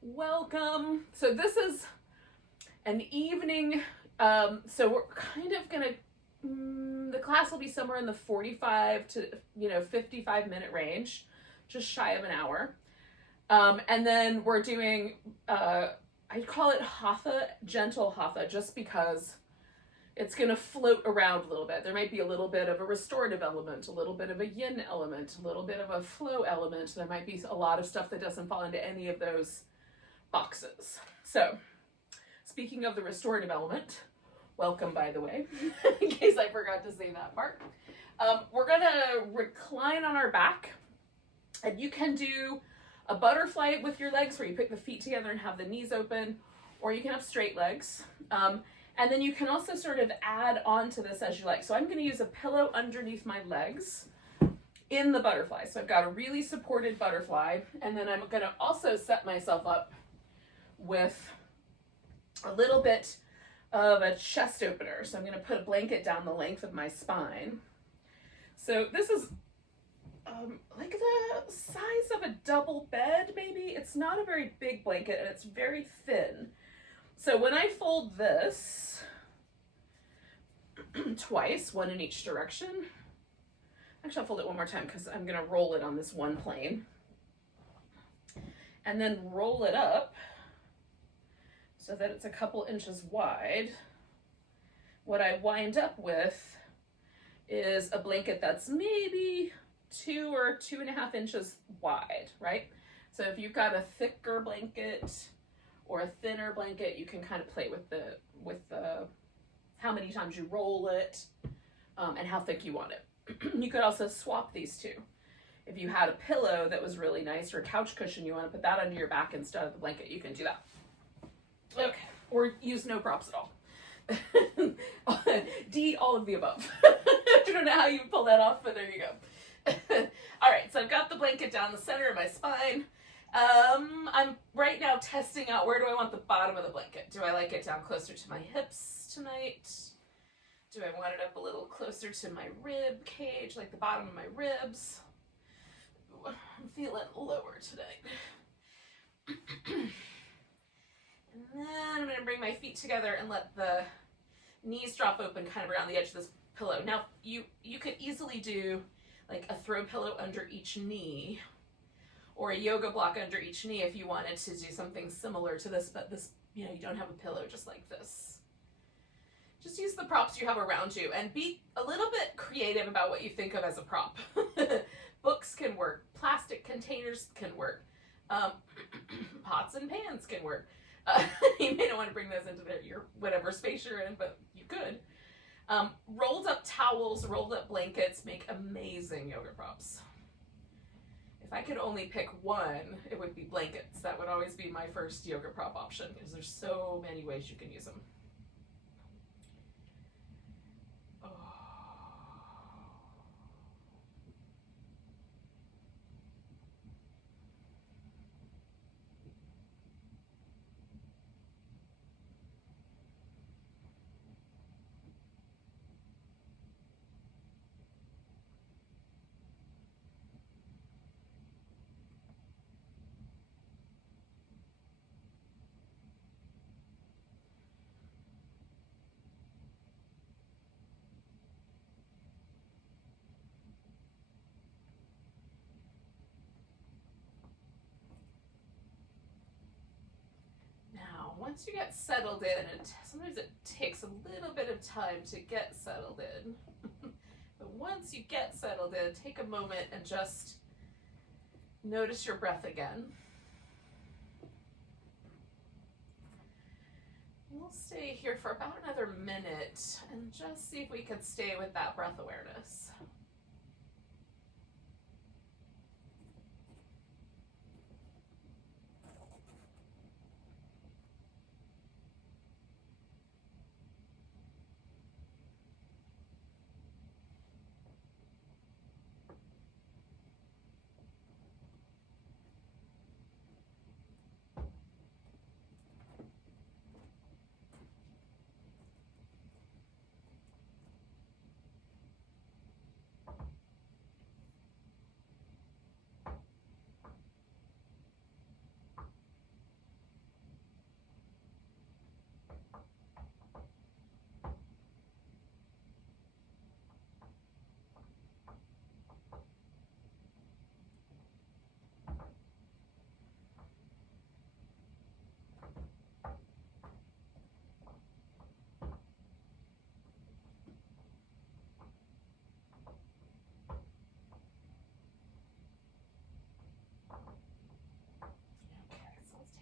Welcome. So this is an evening, so we're kind of gonna, the class will be somewhere in the 45 to 55 minute range, just shy of an hour. And then we're doing, I'd call it Hatha, gentle Hatha, just because it's going to float around a little bit. There might be a little bit of a restorative element, a little bit of a yin element, a little bit of a flow element. There might be a lot of stuff that doesn't fall into any of those boxes. So, speaking of the restorative element, welcome, by the way, in case I forgot to say that part. We're going to recline on our back, and you can do a butterfly with your legs where you put the feet together and have the knees open, or you can have straight legs. And then you can also sort of add on to this as you like. So I'm going to use a pillow underneath my legs in the butterfly. So I've got a really supported butterfly, and then I'm going to also set myself up with a little bit of a chest opener. So I'm going to put a blanket down the length of my spine. So this is like the size of a double bed, maybe. It's not a very big blanket, and it's very thin. So when I fold this twice, one in each direction, actually I'll fold it one more time because I'm going to roll it on this one plane, and then roll it up so that it's a couple inches wide. What I wind up with is a blanket that's maybe 2 or 2.5 inches wide, right? So if you've got a thicker blanket or a thinner blanket, you can kind of play with the how many times you roll it, and how thick you want it. You could also swap these two. If you had a pillow that was really nice, or a couch cushion, you want to put that under your back instead of the blanket, you can do that. Okay, or use no props at all. D, all of the above. I don't know how you pull that off, but there you go. All right, so I've got the blanket down the center of my spine. I'm right now testing out, where do I want the bottom of the blanket? Do I like it down closer to my hips tonight? Do I want it up a little closer to my rib cage, like the bottom of my ribs? Ooh, I'm feeling lower today. And then I'm going to bring my feet together and let the knees drop open kind of around the edge of this pillow. Now, you could easily do like a throw pillow under each knee, or a yoga block under each knee if you wanted to do something similar to this, but this, you don't have a pillow just like this. Just use the props you have around you and be a little bit creative about what you think of as a prop. Books can work, plastic containers can work, pots and pans can work. You may not want to bring those into your whatever space you're in, but you could. Rolled up towels, rolled up blankets make amazing yoga props. If I could only pick one, it would be blankets. That would always be my first yoga prop option because there's so many ways you can use them. Oh. Once you get settled in, and sometimes it takes a little bit of time to get settled in, but once you get settled in, take a moment and just notice your breath again. We'll stay here for about another minute and just see if we can stay with that breath awareness.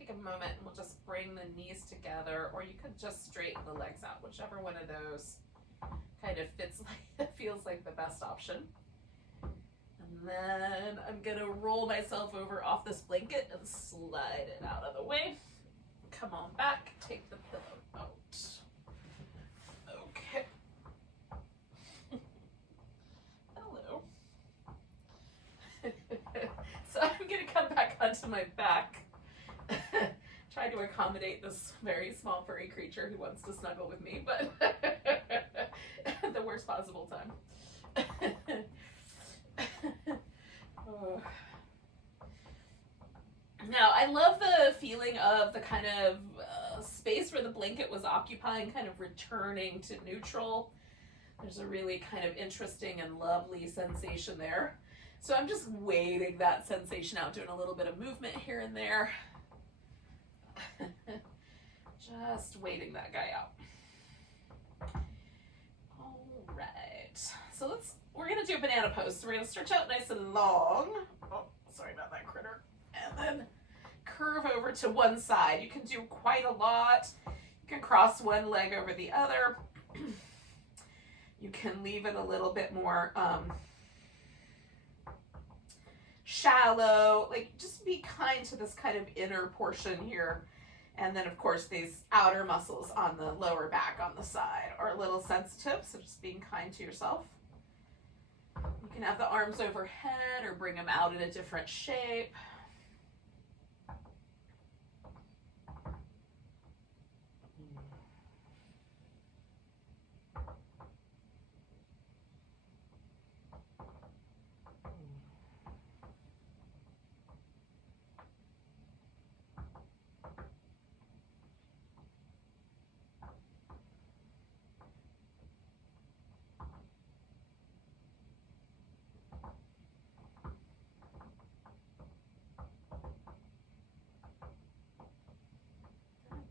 take a moment and we'll just bring the knees together, or you could just straighten the legs out, whichever one of those kind of feels like the best option. And then I'm gonna roll myself over off this blanket and slide it out of the way. Come on back, take the pillow out. Okay. Hello. So I'm gonna come back onto my back. Try to accommodate this very small furry creature who wants to snuggle with me, but at the worst possible time. Oh. Now, I love the feeling of the kind of space where the blanket was occupying, kind of returning to neutral. There's a really kind of interesting and lovely sensation there. So I'm just waiting that sensation out, doing a little bit of movement here and there. Just waiting that guy out. All right. So we're gonna do a banana pose. So we're gonna stretch out nice and long. Oh, sorry about that, critter. And then curve over to one side. You can do quite a lot. You can cross one leg over the other. You can leave it a little bit more shallow. Like, just be kind to this kind of inner portion here. And then, of course, these outer muscles on the lower back on the side are a little sensitive, so just being kind to yourself. You can have the arms overhead or bring them out in a different shape.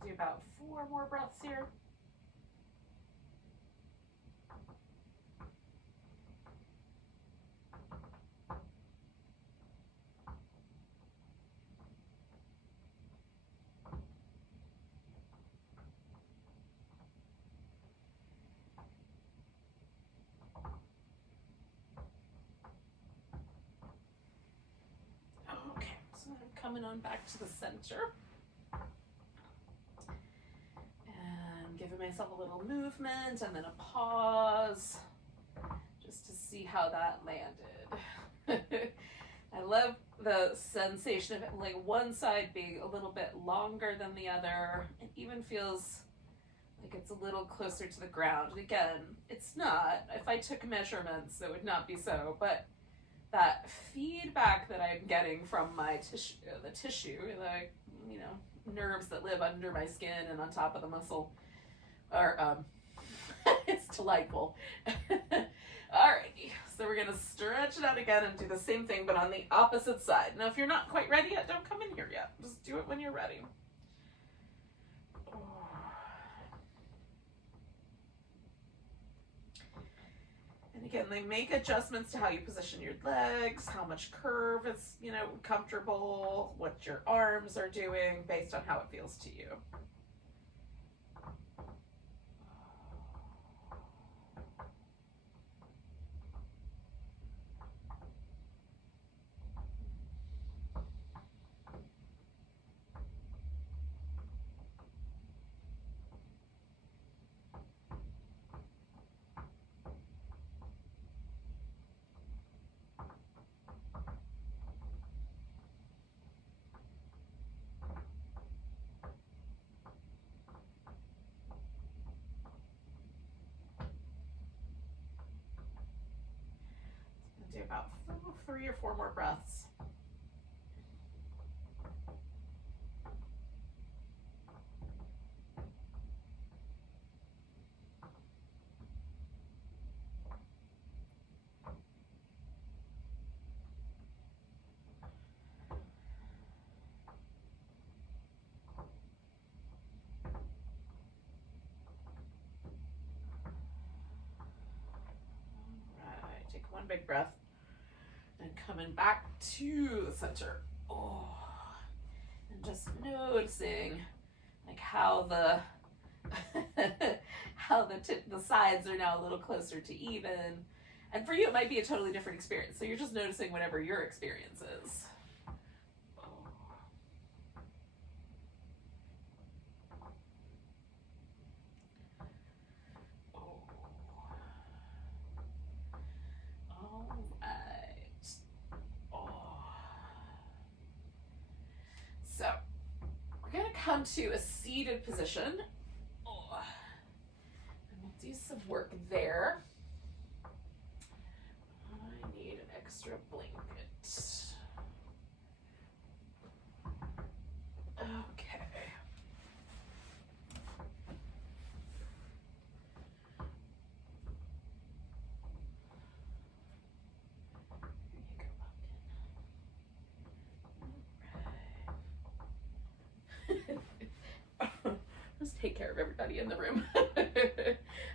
Do about 4 more breaths here. Okay, so I'm coming on back to the center. Giving myself a little movement and then a pause just to see how that landed. I love the sensation of it, like one side being a little bit longer than the other. It even feels like it's a little closer to the ground. And again, it's not. If I took measurements, it would not be so, but that feedback that I'm getting from my tissue, the nerves that live under my skin and on top of the muscle, it's delightful. Alrighty, so we're gonna stretch it out again and do the same thing, but on the opposite side. Now, if you're not quite ready yet, don't come in here yet. Just do it when you're ready. And again, they make adjustments to how you position your legs, how much curve is, comfortable, what your arms are doing based on how it feels to you. Do about 3 or 4 more breaths. All right, take one big breath. And coming back to the center. Oh, and just noticing like how the the sides are now a little closer to even. And for you, it might be a totally different experience. So you're just noticing whatever your experience is. All right. So we're going to come to a seated position. And we'll do some work there. I need an extra blanket. Okay. Just take care of everybody in the room.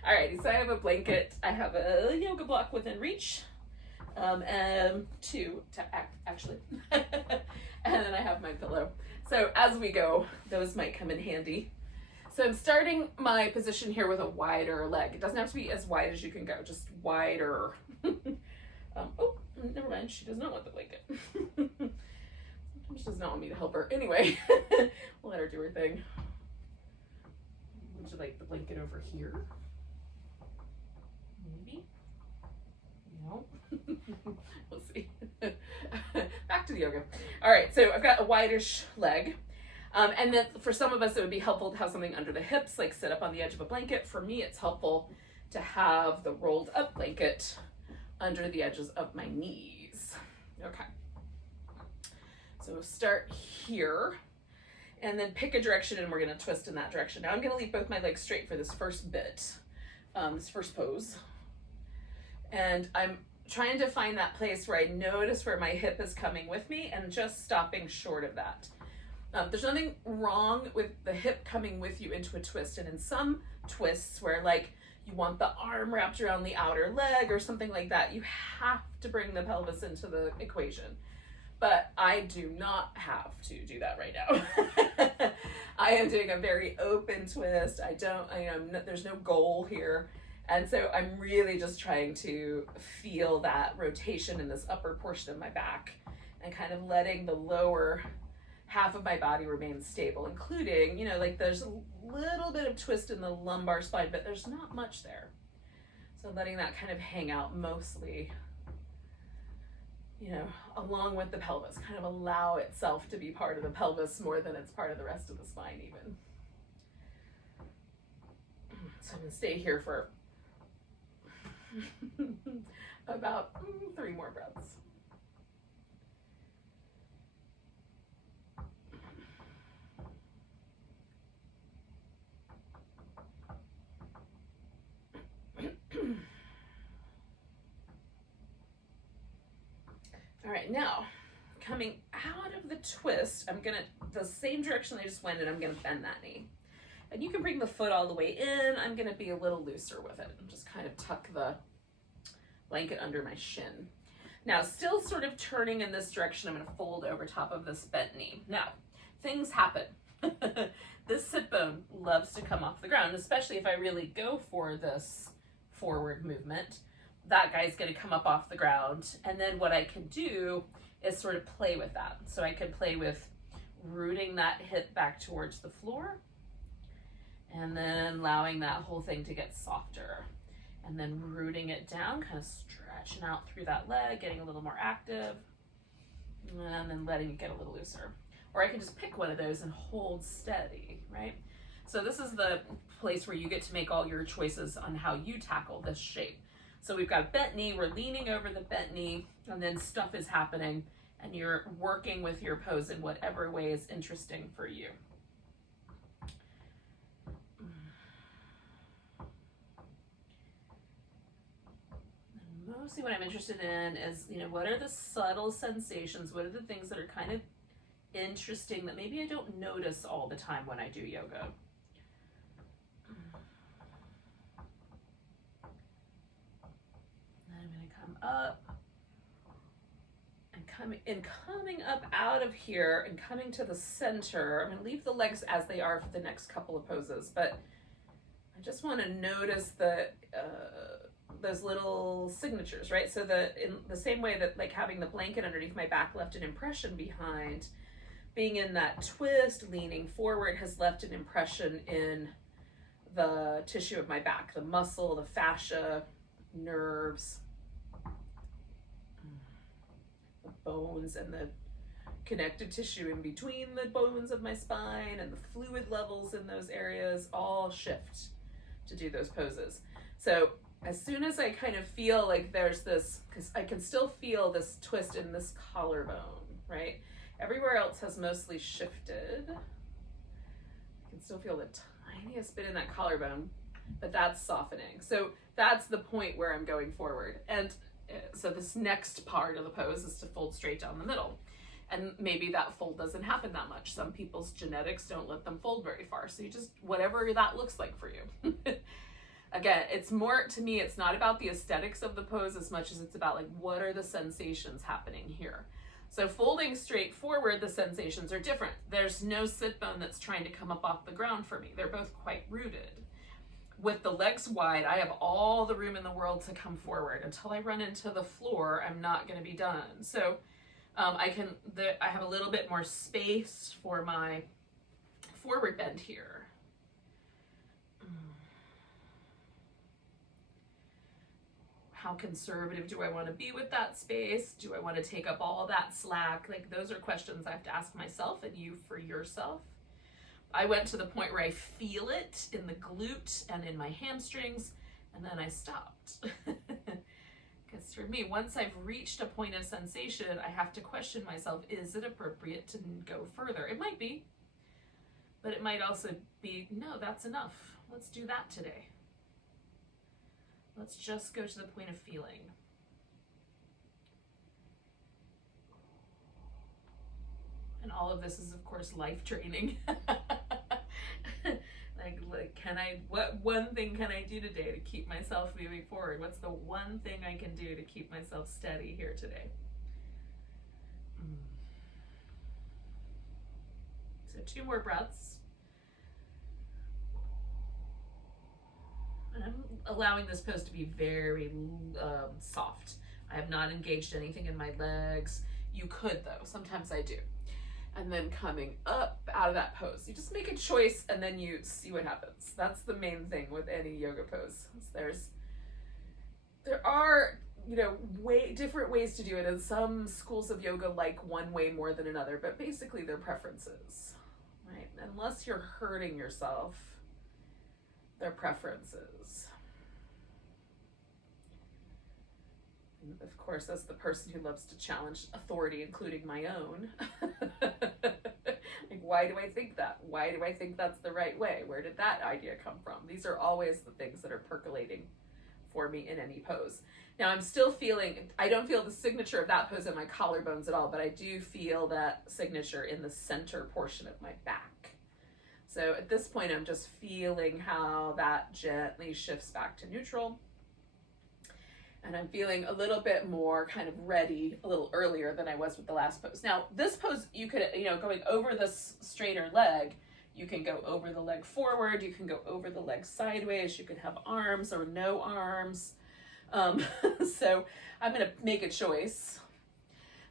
Alrighty, so I have a blanket. I have a yoga block within reach. Two to actually. And then I have my pillow. So as we go, those might come in handy. So I'm starting my position here with a wider leg. It doesn't have to be as wide as you can go, just wider. Oh, never mind. She does not want the blanket. She does not want me to help her. Anyway, we'll let her do her thing. Would you like the blanket over here? Maybe? No. We'll see. Back to the yoga. All right, so I've got a wideish leg. And then for some of us, it would be helpful to have something under the hips, like sit up on the edge of a blanket. For me, it's helpful to have the rolled up blanket under the edges of my knees. Okay. So we'll start here and then pick a direction and we're gonna twist in that direction. Now I'm gonna leave both my legs straight for this first bit, this first pose. And I'm trying to find that place where I notice where my hip is coming with me and just stopping short of that. There's nothing wrong with the hip coming with you into a twist. And in some twists where like you want the arm wrapped around the outer leg or something like that, you have to bring the pelvis into the equation. But I do not have to do that right now. I am doing a very open twist. There's no goal here. And so I'm really just trying to feel that rotation in this upper portion of my back and kind of letting the lower half of my body remain stable, including, like there's a little bit of twist in the lumbar spine, but there's not much there. So letting that kind of hang out mostly, along with the pelvis, kind of allow itself to be part of the pelvis more than it's part of the rest of the spine even. So I'm gonna stay here for about 3 more breaths. All right, now coming out of the twist, I'm gonna, the same direction I just went in, I'm gonna bend that knee. And you can bring the foot all the way in. I'm gonna be a little looser with it and just kind of tuck the blanket under my shin. Now, still sort of turning in this direction, I'm gonna fold over top of this bent knee. Now, things happen. This sit bone loves to come off the ground, especially if I really go for this forward movement. That guy's gonna come up off the ground. And then what I can do is sort of play with that. So I can play with rooting that hip back towards the floor and then allowing that whole thing to get softer. And then rooting it down, kind of stretching out through that leg, getting a little more active, and then letting it get a little looser. Or I can just pick one of those and hold steady, right? So this is the place where you get to make all your choices on how you tackle this shape. So we've got bent knee, we're leaning over the bent knee, and then stuff is happening, and you're working with your pose in whatever way is interesting for you. And mostly what I'm interested in is, what are the subtle sensations? What are the things that are kind of interesting that maybe I don't notice all the time when I do yoga? Up and coming up out of here and coming to the center. I'm going to leave the legs as they are for the next couple of poses, but I just want to notice those little signatures, right? So in the same way that like having the blanket underneath my back left an impression behind, being in that twist, leaning forward has left an impression in the tissue of my back, the muscle, the fascia, nerves, the bones, and the connective tissue in between the bones of my spine, and the fluid levels in those areas all shift to do those poses. So as soon as I kind of feel like there's this, because I can still feel this twist in this collarbone, right? Everywhere else has mostly shifted. I can still feel the tiniest bit in that collarbone, but that's softening. So that's the point where I'm going forward. And so this next part of the pose is to fold straight down the middle. And maybe that fold doesn't happen that much. Some people's genetics don't let them fold very far. So you just, whatever that looks like for you. Again, it's more, to me, it's not about the aesthetics of the pose as much as it's about like, what are the sensations happening here? So folding straight forward, the sensations are different. There's no sit bone that's trying to come up off the ground for me. They're both quite rooted. With the legs wide, I have all the room in the world to come forward. Until I run into the floor, I'm not going to be done. So I have a little bit more space for my forward bend here. How conservative do I want to be with that space? Do I want to take up all that slack? Like, those are questions I have to ask myself and you for yourself. I went to the point where I feel it in the glute and in my hamstrings, and then I stopped. Because for me, once I've reached a point of sensation, I have to question myself, is it appropriate to go further? It might be, but it might also be, no, that's enough. Let's do that today. Let's just go to the point of feeling. And all of this is, of course, life training. What one thing can I do today to keep myself moving forward? What's the one thing I can do to keep myself steady here today? So 2 more breaths. And I'm allowing this pose to be very soft. I have not engaged anything in my legs. You could though, sometimes I do. And then coming up out of that pose, you just make a choice and then you see what happens. That's the main thing with any yoga pose. There are, different ways to do it, and some schools of yoga like one way more than another, but basically they're preferences, right? Unless you're hurting yourself, they're preferences. And of course, as the person who loves to challenge authority, including my own, like, why do I think that? Why do I think that's the right way? Where did that idea come from? These are always the things that are percolating for me in any pose. Now I'm still feeling, I don't feel the signature of that pose in my collarbones at all, but I do feel that signature in the center portion of my back. So at this point, I'm just feeling how that gently shifts back to neutral. And I'm feeling a little bit more kind of ready a little earlier than I was with the last pose. Now, this pose, you could, going over this straighter leg, you can go over the leg forward, you can go over the leg sideways, you can have arms or no arms. So I'm going to make a choice.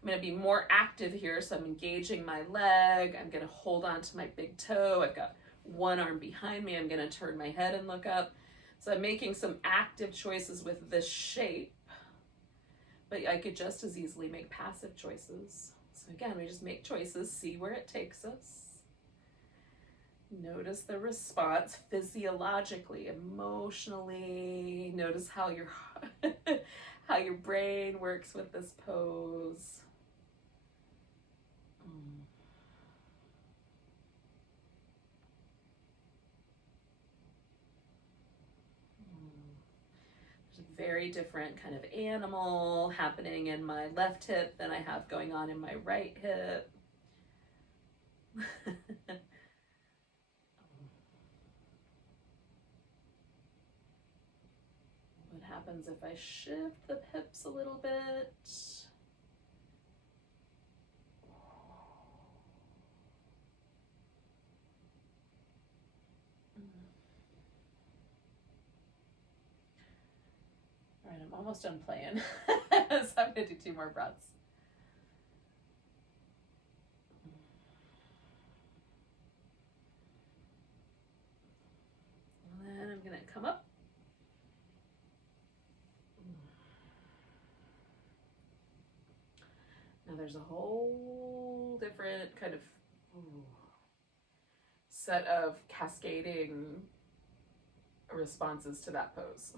I'm going to be more active here, so I'm engaging my leg. I'm going to hold on to my big toe. I've got one arm behind me. I'm going to turn my head and look up. So I'm making some active choices with this shape, but I could just as easily make passive choices. So again, we just make choices, see where it takes us. Notice the response physiologically, emotionally. Notice how how your brain works with this pose. Very different kind of animal happening in my left hip than I have going on in my right hip. What happens if I shift the hips a little bit? I'm almost done playing. So I'm going to do 2 more breaths. And then I'm going to come up. Now there's a whole different kind of set of cascading responses to that pose.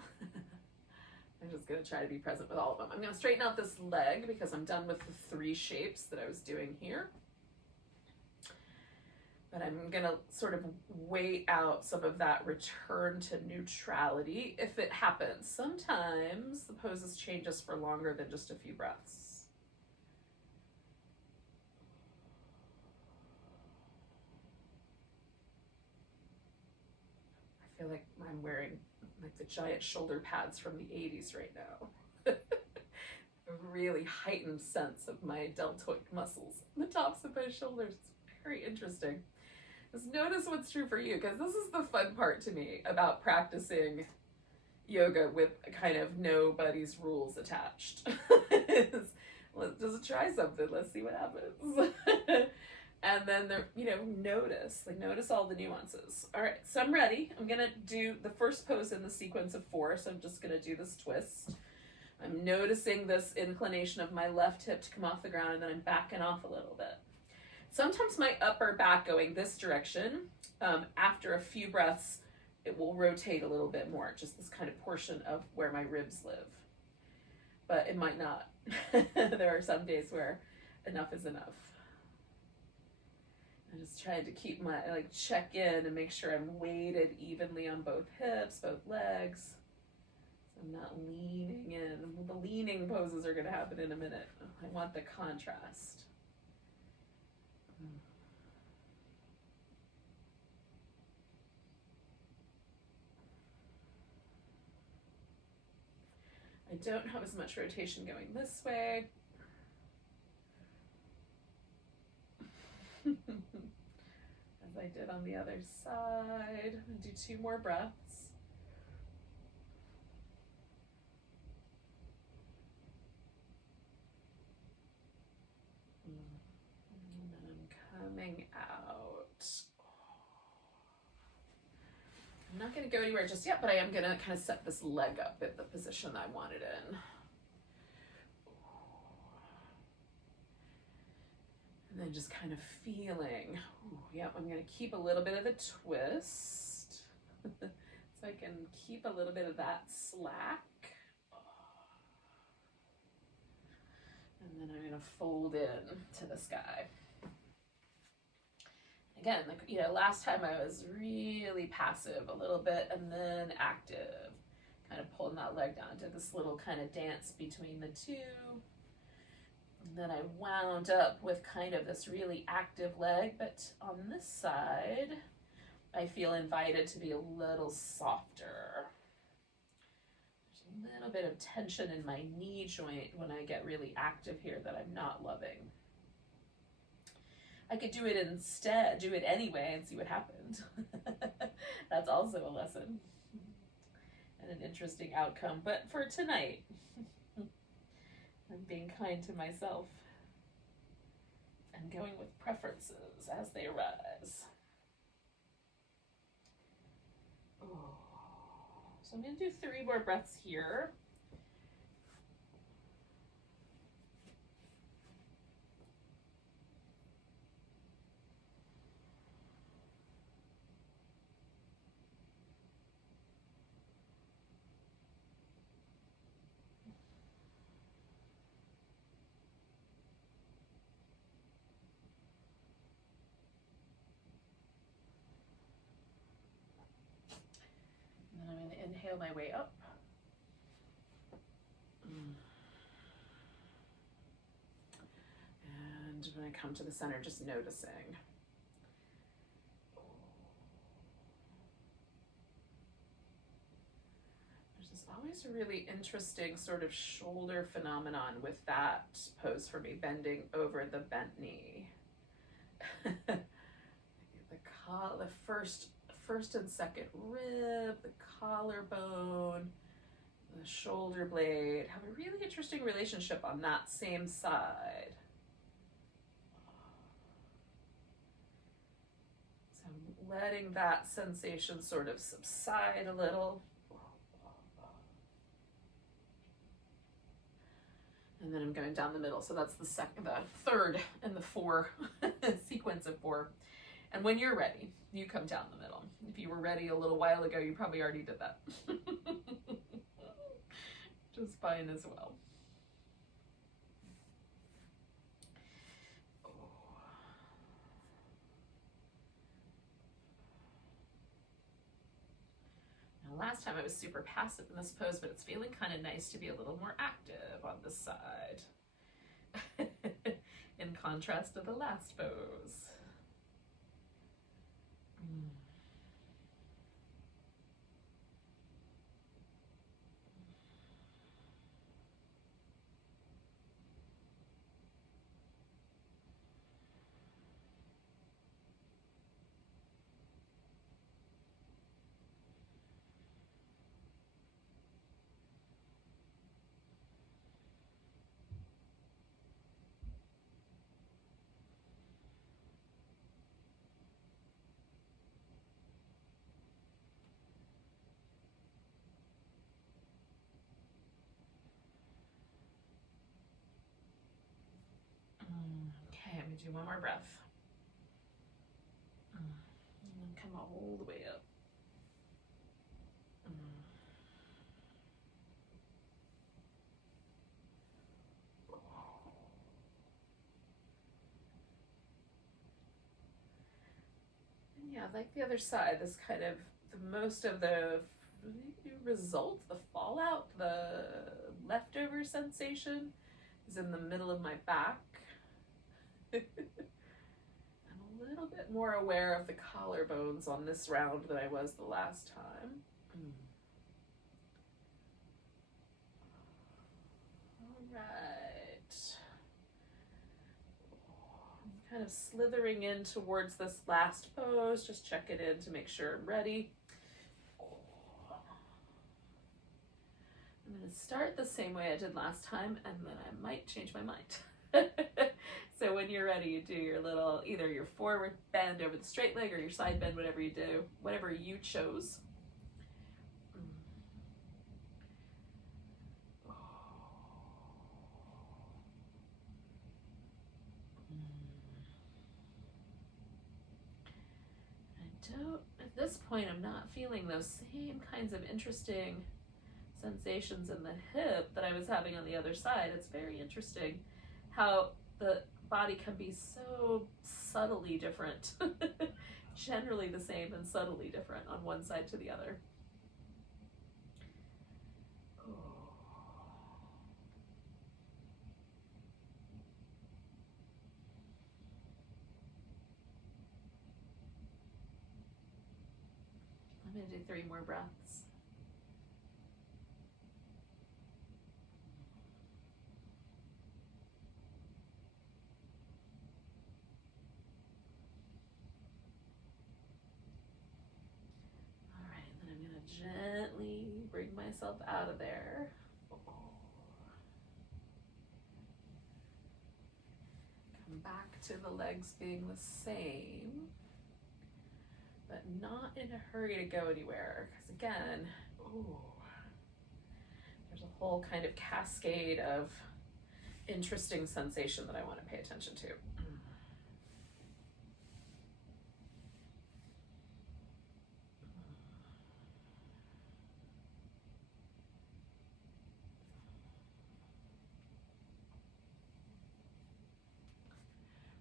I'm just going to try to be present with all of them. I'm going to straighten out this leg because I'm done with the 3 shapes that I was doing here. But I'm going to sort of wait out some of that return to neutrality if it happens. Sometimes the poses change us for longer than just a few breaths. I feel like I'm wearing like the giant shoulder pads from the 80s right now. A really heightened sense of my deltoid muscles on the tops of my shoulders. It's very interesting. Just notice what's true for you, because this is the fun part to me about practicing yoga with kind of nobody's rules attached. Let's just try something. Let's see what happens. And then notice all the nuances. All right, so I'm ready. I'm gonna do the first pose in the sequence of 4. So I'm just gonna do this twist. I'm noticing this inclination of my left hip to come off the ground, and then I'm backing off a little bit. Sometimes my upper back going this direction, after a few breaths, it will rotate a little bit more, just this kind of portion of where my ribs live. But it might not. There are some days where enough is enough. I'm just trying to keep my, check in and make sure I'm weighted evenly on both hips, both legs. So I'm not leaning in. The leaning poses are going to happen in a minute. I want the contrast. I don't have as much rotation going this way. As I did on the other side. I'm gonna do 2 more breaths. And then I'm coming out. I'm not going to go anywhere just yet, but I am going to kind of set this leg up at the position I want it in. And then just kind of feeling, yep, I'm going to keep a little bit of the twist. So I can keep a little bit of that slack. And then I'm going to fold in to this guy. Again, last time I was really passive a little bit and then active, kind of pulling that leg down to this little kind of dance between the 2. And then I wound up with kind of this really active leg, but on this side, I feel invited to be a little softer. There's a little bit of tension in my knee joint when I get really active here that I'm not loving. I could do it anyway and see what happened. That's also a lesson and an interesting outcome. But for tonight, I'm being kind to myself and going with preferences as they arise. So I'm going to do 3 more breaths here. I'm going to inhale my way up. And when I come to the center, just noticing. There's this always really interesting sort of shoulder phenomenon with that pose for me, bending over the bent knee. The first and second rib, the collarbone, The shoulder blade have a really interesting relationship on that same side. So I'm letting that sensation sort of subside a little. And then I'm going down the middle. So that's the third in the 4 sequence of 4. And when you're ready, you come down the middle. If you were ready a little while ago, you probably already did that. Just fine as well. Last time I was super passive in this pose, but it's feeling kind of nice to be a little more active on this side. In contrast to the last pose. Okay, I'm gonna do one more breath. And then come all the way up. And yeah, like the other side, this kind of, most of the result, the fallout, the leftover sensation is in the middle of my back. I'm a little bit more aware of the collarbones on this round than I was the last time. All right. I'm kind of slithering in towards this last pose, just check it in to make sure I'm ready. I'm going to start the same way I did last time, and then I might change my mind. So when you're ready, you do your little, either your forward bend over the straight leg or your side bend, whatever you do, whatever you chose. At this point, I'm not feeling those same kinds of interesting sensations in the hip that I was having on the other side. It's very interesting how the body can be so subtly different. Generally the same and subtly different on one side to the other. I'm going to do 3 more breaths. All right, and then I'm going to gently bring myself out of there. Come back to the legs being the same, but not in a hurry to go anywhere, because again, there's a whole kind of cascade of interesting sensation that I want to pay attention to.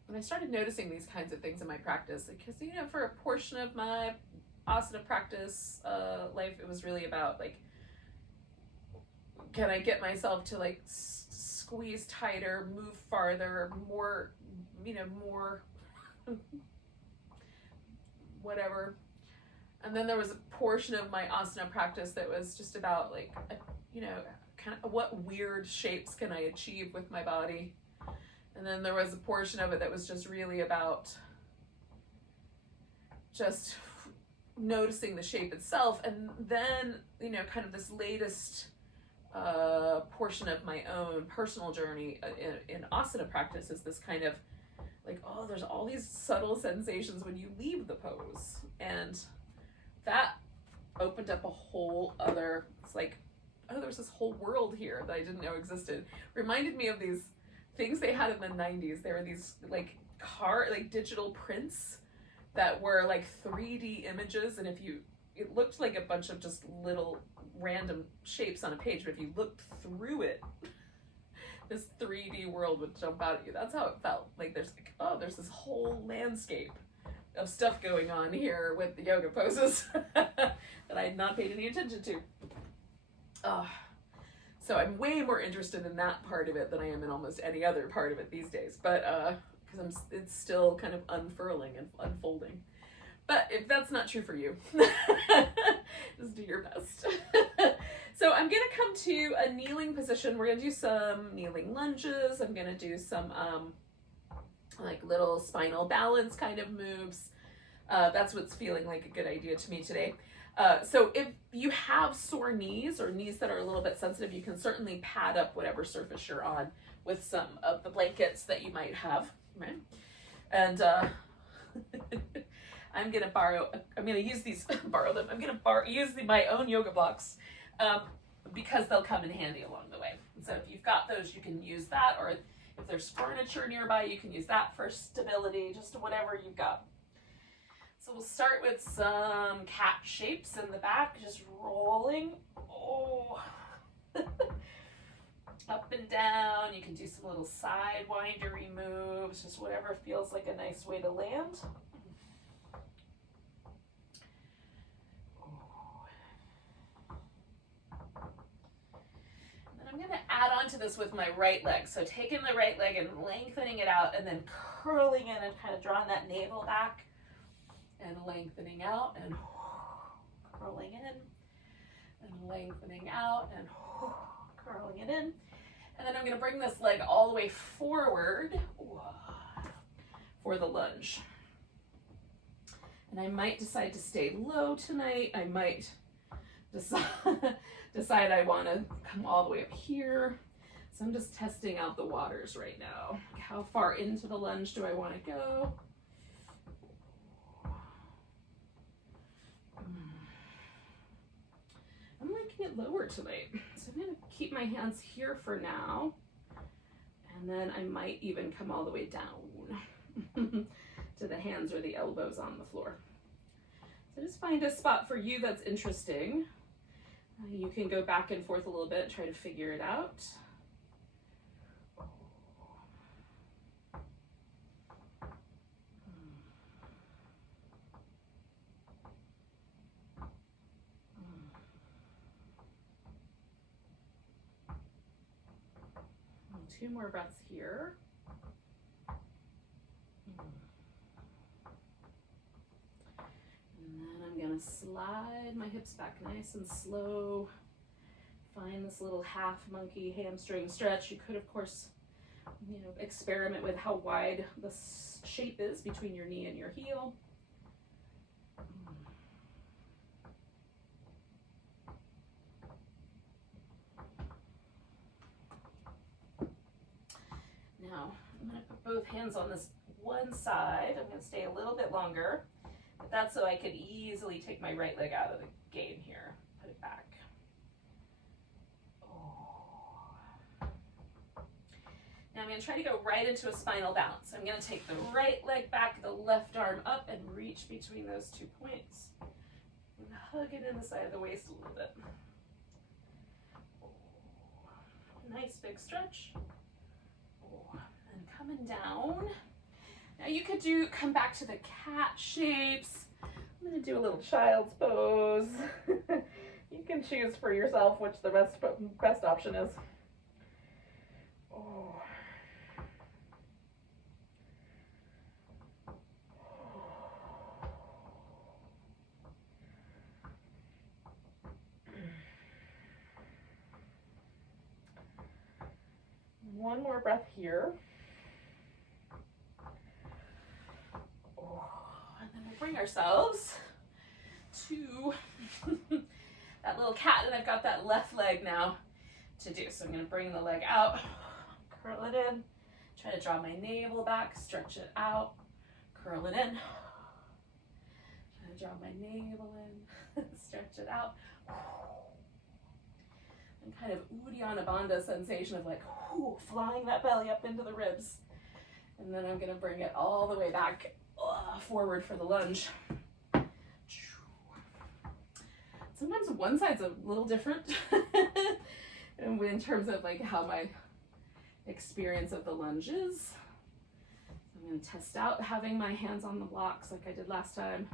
When I started noticing these kinds of things in my practice, because, you know, for a portion of my asana practice life, it was really about, like, can I get myself to, like, squeeze tighter, move farther, more, you know, more whatever. And then there was a portion of my asana practice that was just about, like, you know, kind of what weird shapes can I achieve with my body. And then there was a portion of it that was just really about just noticing the shape itself. And then, you know, kind of this latest portion of my own personal journey in asana practice is this kind of like, oh, there's all these subtle sensations when you leave the pose. And that opened up a whole other, it's like, oh, there's this whole world here that I didn't know existed. Reminded me of these things they had in the 90s. There were these like digital prints that were like 3D images, and it looked like a bunch of just little random shapes on a page, but if you looked through it, this 3D world would jump out at you. That's how it felt. Like there's like, oh, there's this whole landscape of stuff going on here with the yoga poses that I had not paid any attention to. So I'm way more interested in that part of it than I am in almost any other part of it these days. But because it's still kind of unfurling and unfolding. But if that's not true for you, just do your best. So I'm gonna come to a kneeling position. We're gonna do some kneeling lunges. I'm gonna do some like little spinal balance kind of moves. That's what's feeling like a good idea to me today. So if you have sore knees or knees that are a little bit sensitive, you can certainly pad up whatever surface you're on with some of the blankets that you might have, right? And I'm gonna use these, borrow them. I'm gonna use my own yoga blocks because they'll come in handy along the way. So if you've got those, you can use that, or if there's furniture nearby, you can use that for stability, just whatever you've got. So we'll start with some cat shapes in the back, just rolling. Oh. Up and down. You can do some little side windery moves, just whatever feels like a nice way to land. And then I'm going to add on to this with my right leg. So taking the right leg and lengthening it out, and then curling in and kind of drawing that navel back. And lengthening out and curling in, and lengthening out and curling it in. And then I'm going to bring this leg all the way forward for the lunge. And I might decide to stay low tonight. I might decide I want to come all the way up here. So I'm just testing out the waters right now. How far into the lunge do I want to go? I'm liking it lower tonight. So I'm going to keep my hands here for now. And then I might even come all the way down to the hands or the elbows on the floor. So just find a spot for you that's interesting. You can go back and forth a little bit, try to figure it out. Two more breaths here. And then I'm going to slide my hips back nice and slow. Find this little half monkey hamstring stretch. You could, of course, experiment with how wide the shape is between your knee and your heel. Now, I'm going to put both hands on this one side. I'm going to stay a little bit longer, but that's so I could easily take my right leg out of the game here. Put it back. Oh. Now I'm going to try to go right into a spinal bounce. I'm going to take the right leg back, the left arm up, and reach between those 2 points. And hug it in the side of the waist a little bit. Nice big stretch. And coming down. Now you could come back to the cat shapes. I'm going to do a little child's pose. You can choose for yourself which the best option is. Oh. One more breath here. Oh, and then we'll bring ourselves to that little cat, and I've got that left leg now to do. So I'm going to bring the leg out, curl it in, try to draw my navel back, stretch it out, curl it in, try to draw my navel in, stretch it out, and kind of Uddiyana Bandha sensation of like flying that belly up into the ribs. And then I'm going to bring it all the way back forward for the lunge. Sometimes one side's a little different in terms of like how my experience of the lunge is. I'm going to test out having my hands on the blocks like I did last time,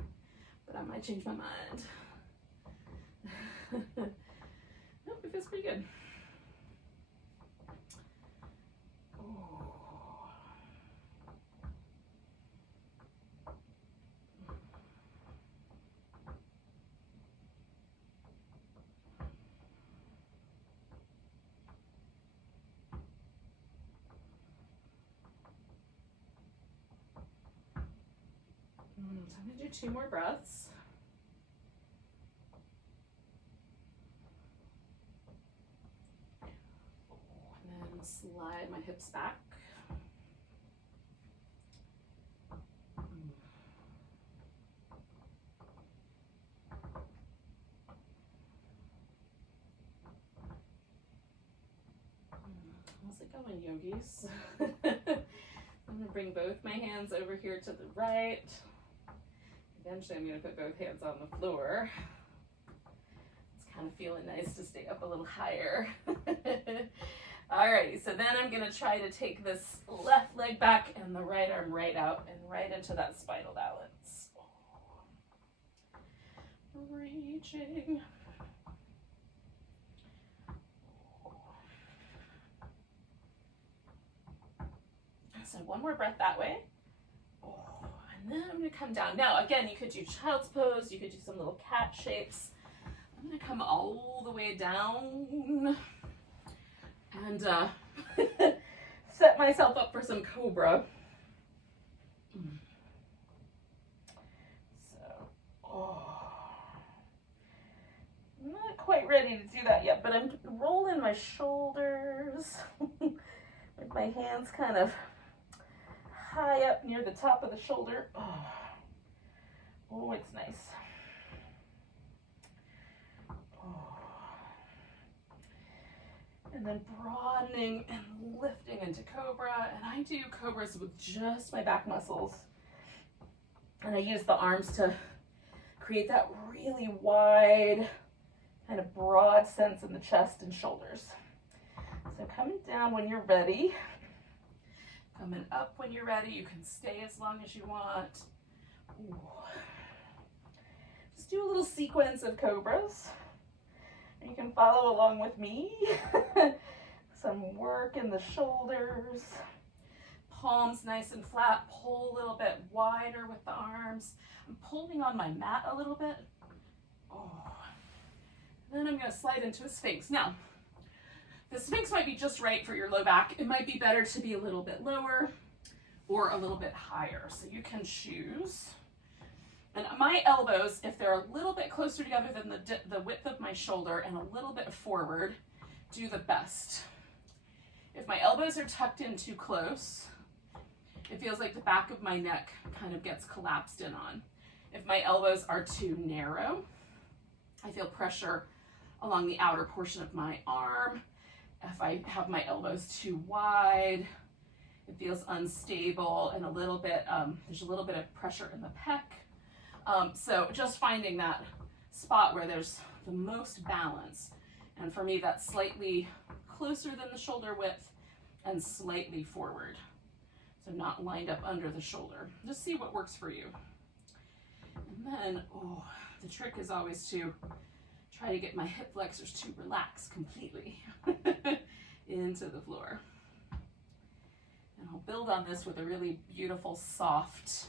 but I might change my mind. Nope, it feels pretty good. So I'm going to do 2 more breaths. And then slide my hips back. How's it going, yogis? I'm going to bring both my hands over here to the right. Eventually I'm going to put both hands on the floor. It's kind of feeling nice to stay up a little higher. Alrighty, so then I'm going to try to take this left leg back and the right arm right out and right into that spinal balance. Reaching. So one more breath that way. And then I'm going to come down. Now, again, you could do child's pose. You could do some little cat shapes. I'm going to come all the way down and set myself up for some Cobra. So, I'm not quite ready to do that yet, but I'm rolling my shoulders with my hands kind of high up near the top of the shoulder. Oh, it's nice. And then broadening and lifting into Cobra. And I do Cobras with just my back muscles. And I use the arms to create that really wide, kind of broad sense in the chest and shoulders. So coming down when you're ready. Coming up when you're ready. You can stay as long as you want. Ooh. Just do a little sequence of Cobras. You can follow along with me. Some work in the shoulders. Palms nice and flat. Pull a little bit wider with the arms. I'm pulling on my mat a little bit. Oh. Then I'm going to slide into a Sphinx. Now, the Sphinx might be just right for your low back. It might be better to be a little bit lower or a little bit higher. So you can choose. And my elbows, if they're a little bit closer together than the width of my shoulder and a little bit forward, do the best. If my elbows are tucked in too close, it feels like the back of my neck kind of gets collapsed in on. If my elbows are too narrow, I feel pressure along the outer portion of my arm. If I have my elbows too wide, it feels unstable and a little bit, there's a little bit of pressure in the pec. So just finding that spot where there's the most balance. And for me, that's slightly closer than the shoulder width and slightly forward. So not lined up under the shoulder. Just see what works for you. And then, the trick is always to try to get my hip flexors to relax completely into the floor. And I'll build on this with a really beautiful, soft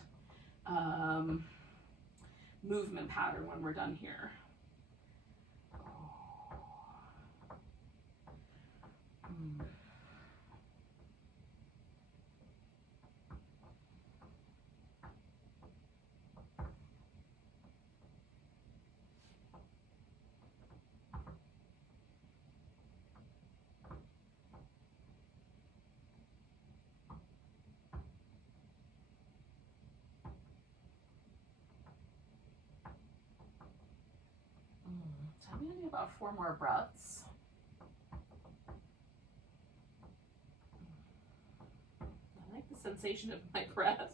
movement pattern when we're done here. about 4 more breaths. I like the sensation of my breath.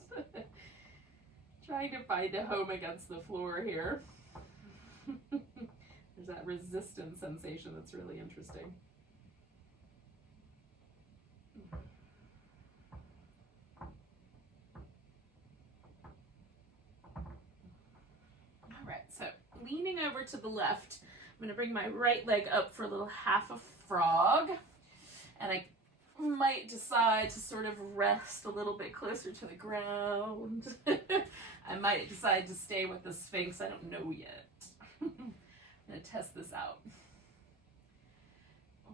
Trying to find a home against the floor here. There's that resistance sensation that's really interesting. All right, so leaning over to the left, I'm going to bring my right leg up for a little half a frog, and I might decide to sort of rest a little bit closer to the ground. I might decide to stay with the Sphinx. I don't know yet. I'm going to test this out. Oh.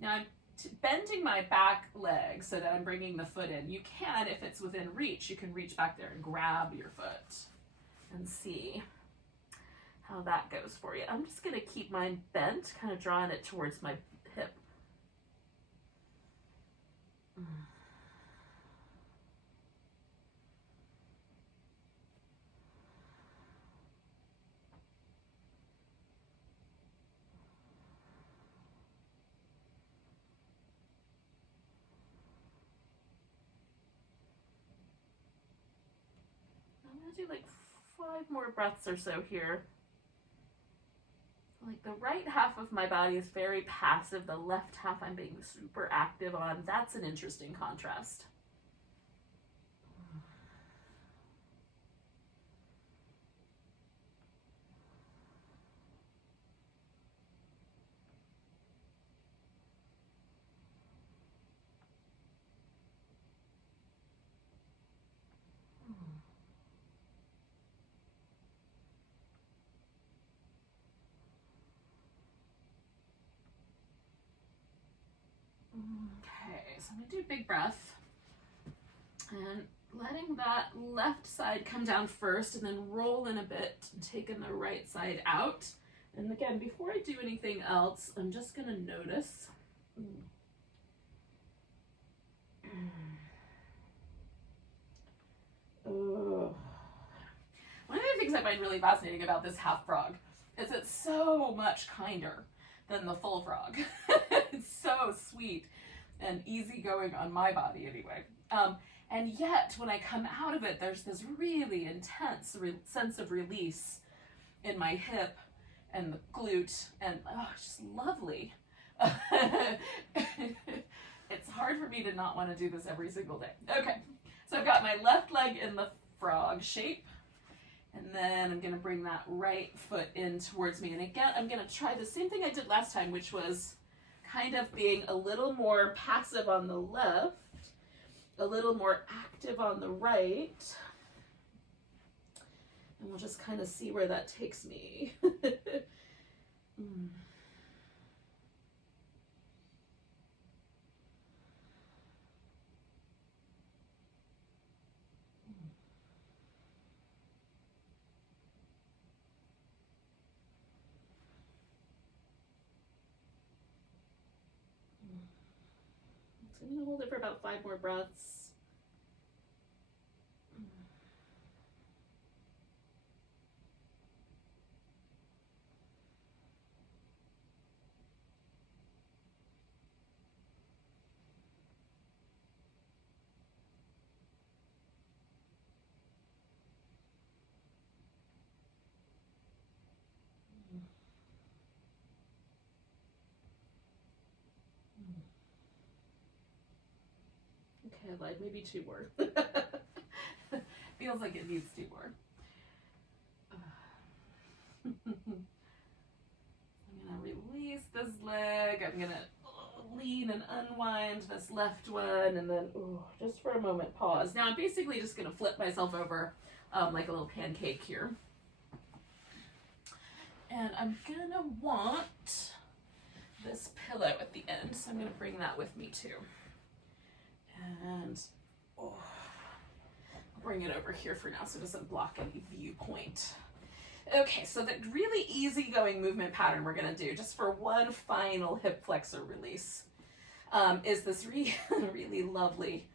Now I'm bending my back leg so that I'm bringing the foot in. You can, if it's within reach, you can reach back there and grab your foot and see how that goes for you. I'm just going to keep mine bent, kind of drawing it towards my hip. I'm going to do like 5 more breaths or so here. Like the right half of my body is very passive. The left half I'm being super active on. That's an interesting contrast. Okay, so I'm going to do a big breath and letting that left side come down first and then roll in a bit and taking the right side out. And again, before I do anything else, I'm just going to notice. One of the things I find really fascinating about this half frog is it's so much kinder than the full frog. It's so sweet and easygoing on my body anyway. And yet when I come out of it, there's this really intense sense of release in my hip and the glute, and it's just lovely. It's hard for me to not want to do this every single day. Okay, so I've got my left leg in the frog shape. And then I'm going to bring that right foot in towards me. And again, I'm going to try the same thing I did last time, which was kind of being a little more passive on the left, a little more active on the right. And we'll just kind of see where that takes me. So I'm going to hold it for about 5 more breaths. Okay, I lied, maybe 2 more. Feels like it needs 2 more. I'm going to release this leg. I'm going to lean and unwind this left one, and then just for a moment pause. Now I'm basically just going to flip myself over like a little pancake here. And I'm going to want this pillow at the end, so I'm going to bring that with me too. And I'll bring it over here for now so it doesn't block any viewpoint. Okay, so the really easygoing movement pattern we're going to do just for one final hip flexor release is this really lovely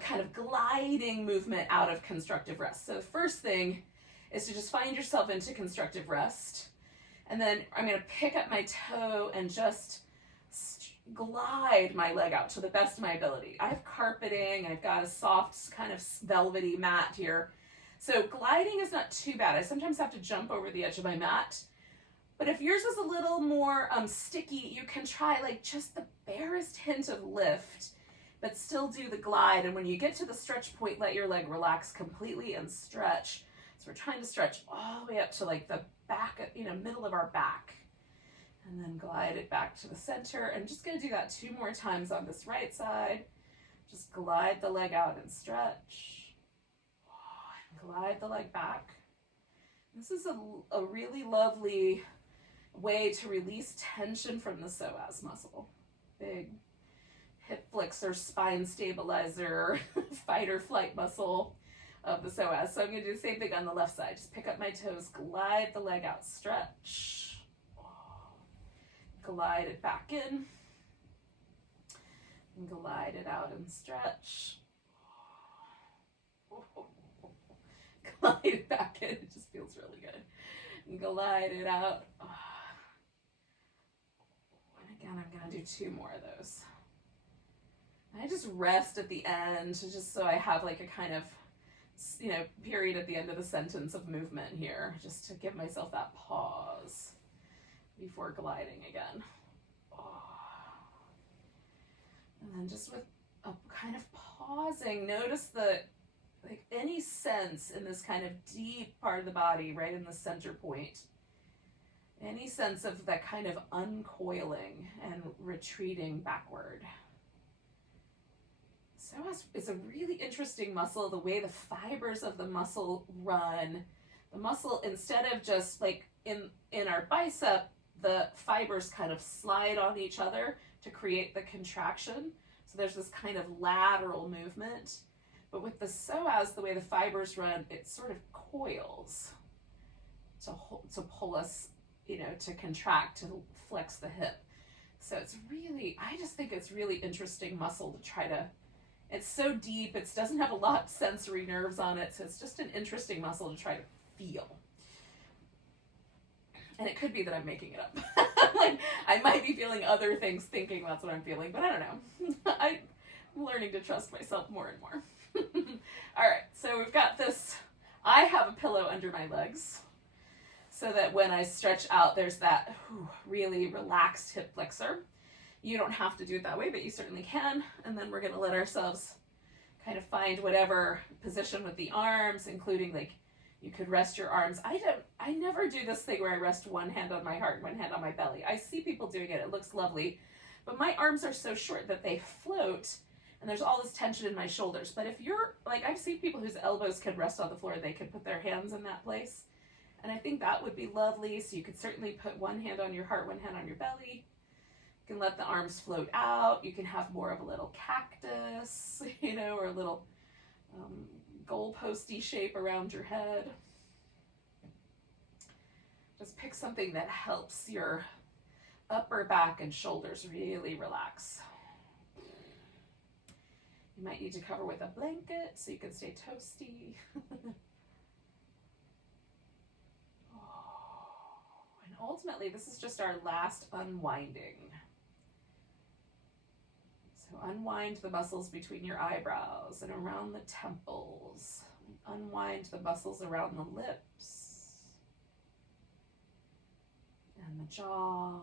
kind of gliding movement out of constructive rest. So the first thing is to just find yourself into constructive rest. And then I'm going to pick up my toe and just glide my leg out to the best of my ability. I have carpeting, I've got a soft kind of velvety mat here. So gliding is not too bad. I sometimes have to jump over the edge of my mat. But if yours is a little more sticky, you can try like just the barest hint of lift, but still do the glide. And when you get to the stretch point, let your leg relax completely and stretch. So we're trying to stretch all the way up to like the back, middle of our back. And then glide it back to the center. I'm just going to do that 2 more times on this right side. Just glide the leg out and stretch. And glide the leg back. This is a really lovely way to release tension from the psoas muscle. Big hip flexor, spine stabilizer, fight or flight muscle of the psoas. So I'm going to do the same thing on the left side. Just pick up my toes, glide the leg out, stretch. Glide it back in. And glide it out and stretch. Glide it back in. It just feels really good. And glide it out. And again, I'm going to do 2 more of those. I just rest at the end just so I have like a kind of, period at the end of the sentence of movement here, just to give myself that pause before gliding again. And then just with a kind of pausing, notice any sense in this kind of deep part of the body, right in the center point. Any sense of that kind of uncoiling and retreating backward. Psoas is a really interesting muscle, the way the fibers of the muscle run. The muscle, instead of just like in our bicep, the fibers kind of slide on each other to create the contraction. So there's this kind of lateral movement. But with the psoas, the way the fibers run, it sort of coils to pull us, to contract, to flex the hip. So I just think it's really interesting muscle to try to, it's so deep, it doesn't have a lot of sensory nerves on it, so it's just an interesting muscle to try to feel. And it could be that I'm making it up. Like, I might be feeling other things thinking that's what I'm feeling, but I don't know. I'm learning to trust myself more and more. All right, so we've got this. I have a pillow under my legs so that when I stretch out, there's that really relaxed hip flexor. You don't have to do it that way, but you certainly can. And then we're going to let ourselves kind of find whatever position with the arms, including like you could rest your arms. I never do this thing where I rest one hand on my heart and one hand on my belly. I see people doing it. It looks lovely. But my arms are so short that they float and there's all this tension in my shoulders. But if you're, like, I've seen people whose elbows can rest on the floor, they could put their hands in that place. And I think that would be lovely. So you could certainly put one hand on your heart, one hand on your belly. You can let the arms float out. You can have more of a little cactus, or a little goalposty shape around your head. Just pick something that helps your upper back and shoulders really relax. You might need to cover with a blanket so you can stay toasty. And ultimately, this is just our last unwinding. So unwind the muscles between your eyebrows and around the temples. Unwind the muscles around the lips and the jaw.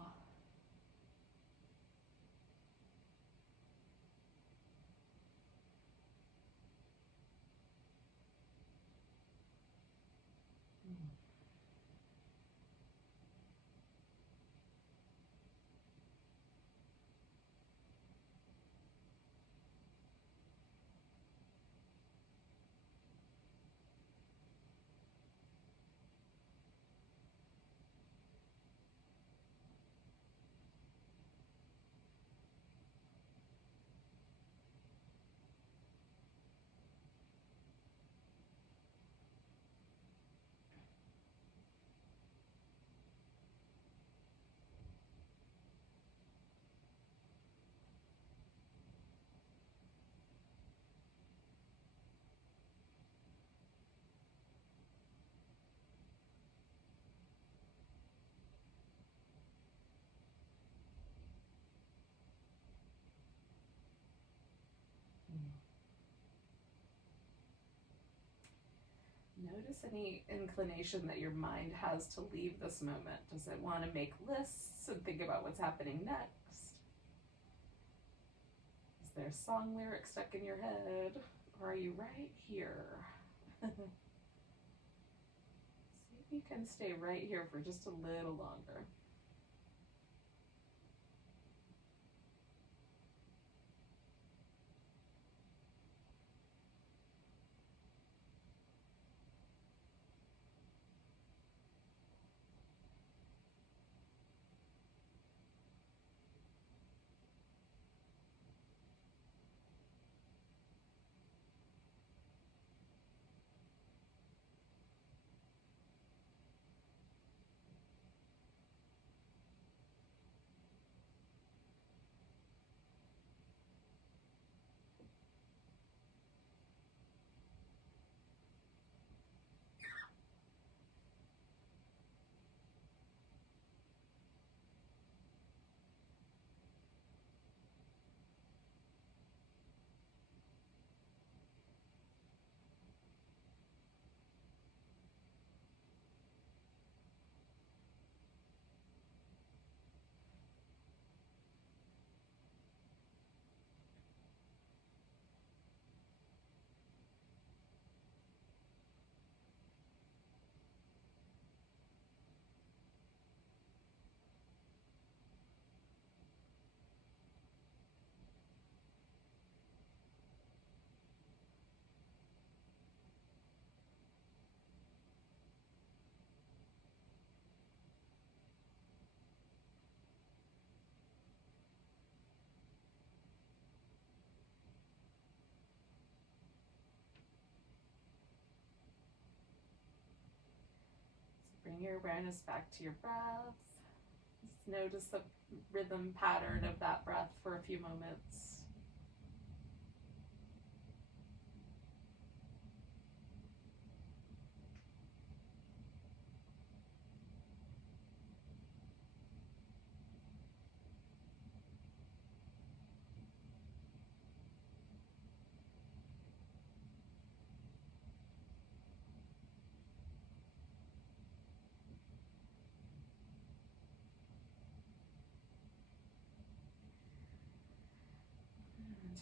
Notice any inclination that your mind has to leave this moment. Does it want to make lists and think about what's happening next? Is there a song lyric stuck in your head? Or are you right here? See if you can stay right here for just a little longer. Bring your awareness back to your breath. Just notice the rhythm pattern of that breath for a few moments.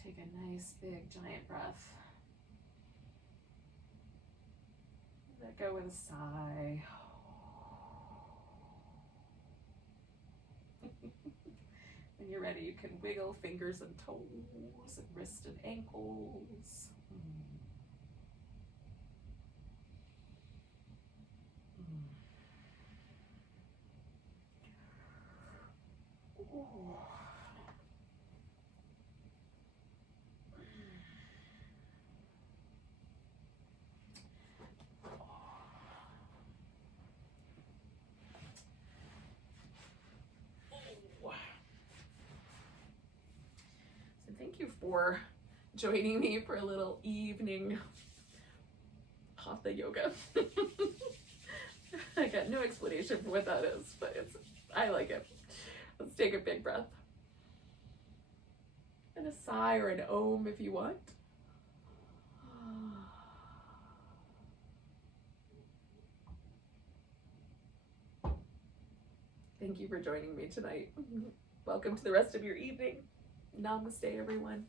Take a nice big giant breath. Let go with a sigh. When you're ready, you can wiggle fingers and toes and wrists and ankles. Ooh. Thank you for joining me for a little evening Hatha yoga. I got no explanation for what that is, but I like it. Let's take a big breath. And a sigh or an om if you want. Thank you for joining me tonight. Welcome to the rest of your evening. Namaste, everyone.